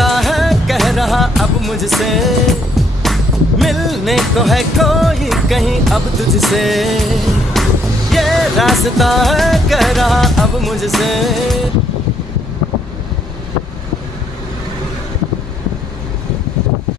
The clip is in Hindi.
रास्ता है कह रहा अब मुझसे, मिलने को है कोई कहीं अब तुझसे। ये रास्ता है कह रहा अब मुझसे।